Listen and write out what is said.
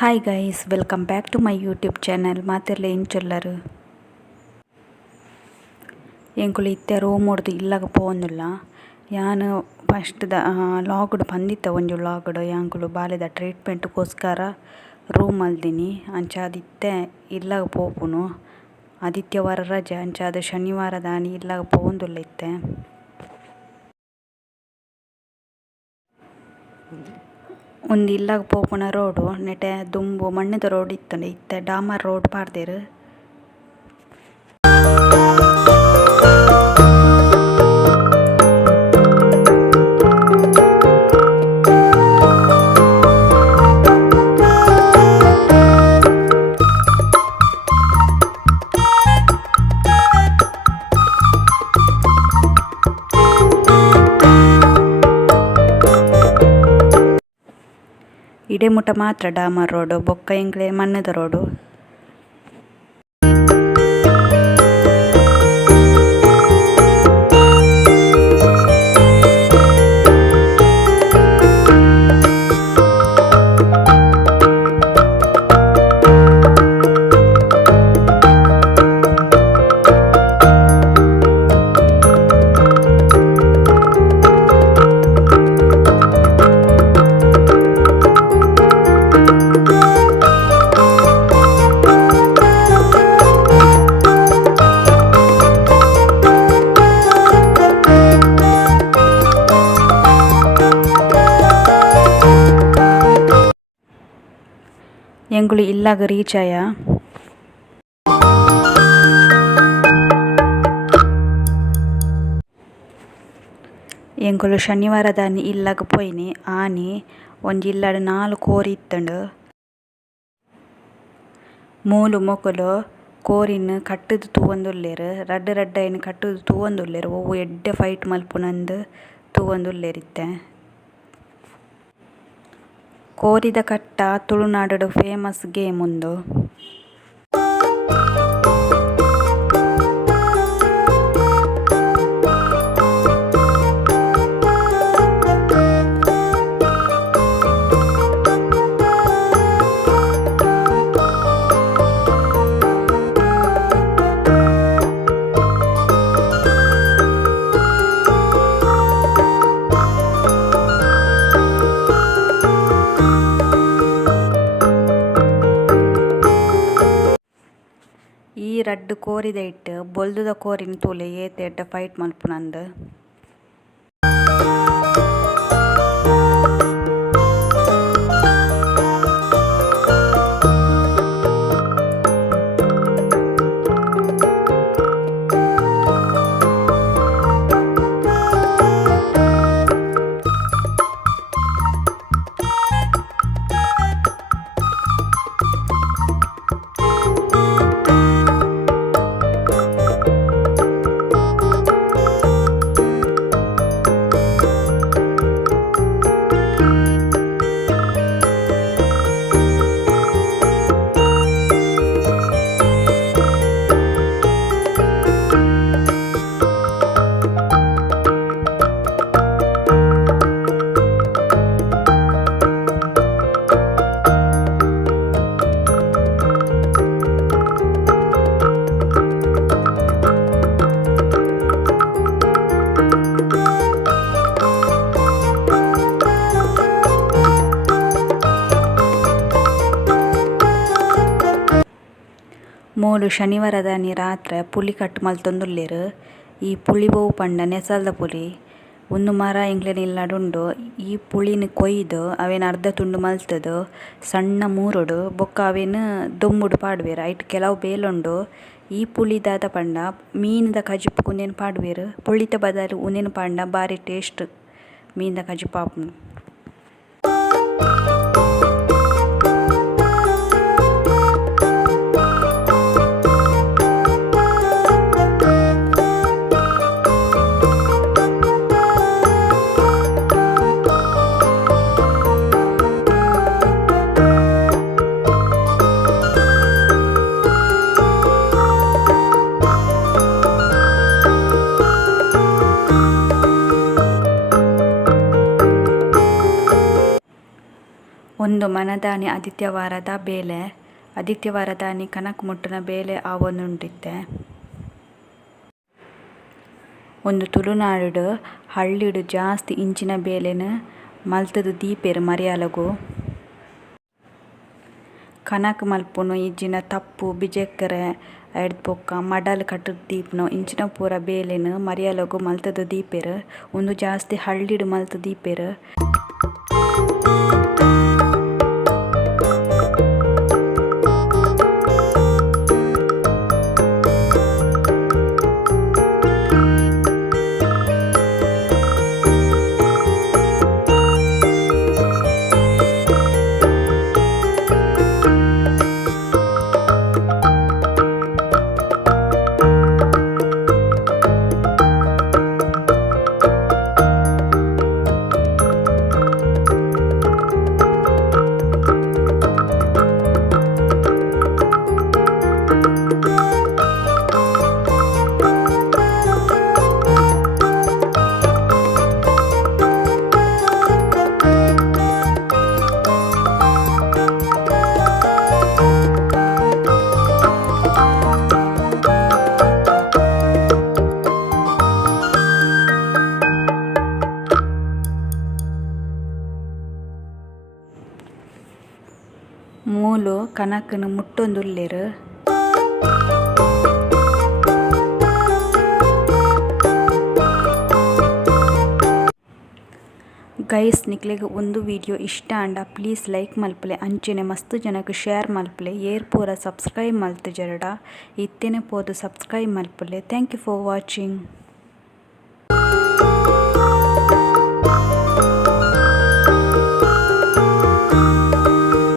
Hi guys, welcome back to my YouTube channel. ಮಾತೆಲ್ಲ ಇಂಚೊಲ್ಲರು ಎಂಕುಲು ಇತ್ತೆ ರೂಮ್ ಹೊಡ್ದು ಇಲ್ಲಾಗ ಪೋಂದುಲ್ಲ. ಯಾನು ಫಸ್ಟ್ ಲಾಗ್ಡ್ ಬಂದಿತ್ತ ಒಂಜಿ ಲಾಗ್ಡ್ ಯಾಂಕುಲು ಬಾಲೆದ ಟ್ರೀಟ್ಮೆಂಟ್ಗೋಸ್ಕರ ರೂಮ್ ಅಲ್ದಿನಿ ಅಂಚಾದಿತ್ತೆ ಇಲ್ಲಾಗ ಪೋಪುನು. ಆದಿತ್ಯವಾರ ರಜೆ ಅಂಚಾದ ಶನಿವಾರ ದಾನಿ ಇಲ್ಲಾಗ ಪೋಂದುಲ್ಲ ಇತ್ತೆ. ಒಂದು ಇಲ್ಲಾಗ ಪೋಪುನ ರೋಡು ನೆಟೆ ದುಂಬು ಮಣ್ಣದ ರೋಡ್ ಇತ್ತಂಡೆ ಇತ್ತೆ ಡಾಮರ್ ರೋಡ್ ಪಾಡ್ದೆರ್. ಇಡೆಮುಟ ಮಾತ್ರ ಡಾಮರ್ ರೋಡು ಬೊಕ್ಕ ಎಂಕ್ಲೆ ಮಣ್ಣದ ರೋಡು. ಎಂಗುಳು ಇಲ್ಲಾಗ ರೀಚ್ ಆಯ. ಎಂಗುಳು ಶನಿವಾರ ದಾನಿ ಇಲ್ಲಾಗ ಪೋಯಿನಿ. ಆನಿ ಒಂಜಿ ಇಲ್ಲಾಡ್ 4 ಕೋರಿ ಇತ್ತಂಡು. ಮೂಲು ಮೊಕುಲು ಕೋರಿನ್ ಕಟ್ಟುದು ತೂವೊಂದುಲ್ಲೆರ್. ರಡ್ಡ್ ರಡ್ಡೈನ್ ಕಟ್ಟುದು ತೂವೊಂದುಲ್ಲೆರ್. ಒವ್ವು ಎಡ್ಡೆ ಫೈಟ್ ಮಲ್ಪುನಂದ್ ತೂವೊಂದುಲ್ಲೆರ್ ಇತ್ತೆ. ಕೋರಿದ ಕಟ್ಟ ತುಳುನಾಡುಡು ಫೇಮಸ್ ಗೇಮ್ ಉಂದು. ಈ ರಡ್ಡ್ ಕೋರಿದ ಇಟ್ಟು ಬೊಲ್ದುದ ಕೋರಿನ ತೂಲೆ ಏತೆ ಎಡ್ಡೆ ಫೈಟ್ ಮಲ್ಪುನಂದ್. ಮೂಲು ಶನಿವಾರ ದಾನಿ ರಾತ್ರೆ ಪುಲಿ ಕಟ್ ಮಲ್ತೊಂದುಲ್ಲೆರ್. ಈ ಪುಲಿ ಬೋವು ಪಂಡ ನೆಸಲ್ದ ಪುಲಿ. ಒಂದು ಮರ ಎಂಕ್ಲೆನ ಇಲ್ಲಾಡುಂಡು. ಈ ಪುಳಿನ ಕೊಯ್ದು ಅವೇನು ಅರ್ಧ ತುಂಡು ಮಲ್ತದು ಸಣ್ಣ ಮೂರುಡು ಬೊಕ್ಕ ಅವೇನು ದೊಮ್ಮುಡು ಪಾಡ್ವೆರ್. ಐಟ್ ಕೆಲವು ಬೇಲುಂಡು. ಈ ಪುಳಿ ದಾದ ಪಂಡ ಮೀನದ ಕಜಿಪ್ಪು ಉಂದೆನ್ ಪಾಡ್ವೆರ್. ಪುಳಿತ ಬದಲು ಉಂದೆನ್ ಪಂಡ ಬಾರಿ ಟೇಸ್ಟ್ ಮೀನದ ಕಜಿಪ್ಪು ಆಪುಂಡು. ಒಂದು ಮನದಾನಿ ಆದಿತ್ಯವಾರದ ಬೇಲೆ ಆದಿತ್ಯವಾರದಾನಿ ಕನಕ ಮುಟ್ಟನ ಬೇಲೆ ಆವೊಂದುಂಡಿತ್ತೆ. ಒಂದು ತುಳುನಾಡು ಹಳ್ಳಿಡು ಜಾಸ್ತಿ ಇಂಚಿನ ಬೇಲೆನ ಮಲ್ತದು ದೀಪೆರು ಮರಿಯಾಲಗು. ಕನಕ ಮಲ್ಪುನು ಇಜ್ಜಿನ ತಪ್ಪು ಬಿಜೆಕ್ಕರೆ ಎಡ್ದು ಪೊಕ್ಕ ಮಡಲ್ ಕಟ್ಟುದು ದೀಪುನು ಇಂಚಿನ ಪೂರ ಬೇಲೆನು ಮರಿಯಾಲಗು ಮಲ್ತದು ದೀಪೆರು. ಒಂದು ಜಾಸ್ತಿ ಹಳ್ಳಿಡು ಮಲ್ತು ದೀಪೆರು. ಮೂಲು ಕನಕನು ಮುಟ್ಟೊಂದುಲ್ಲೆರ್. ಗೈಸ್ ನಿಕ್ಲೆಗ್ ಒಂದು ವಿಡಿಯೋ ಇಷ್ಟ ಆಂಡ ಪ್ಲೀಸ್ ಲೈಕ್ ಮಲ್ಪಲೆ ಅಂಚೆನೆ ಮಸ್ತ್ ಜನಕ್ ಶೇರ್ ಮಲ್ಪಲೆ ಏರ್ ಪೂರ ಸಬ್ಸ್ಕ್ರೈಬ್ ಮಲ್ತ್ ಜರಡ ಇತ್ತೆನೆ ಪೋದು ಸಬ್ಸ್ಕ್ರೈಬ್ ಮಲ್ಪಲೆ. Thank you for watching.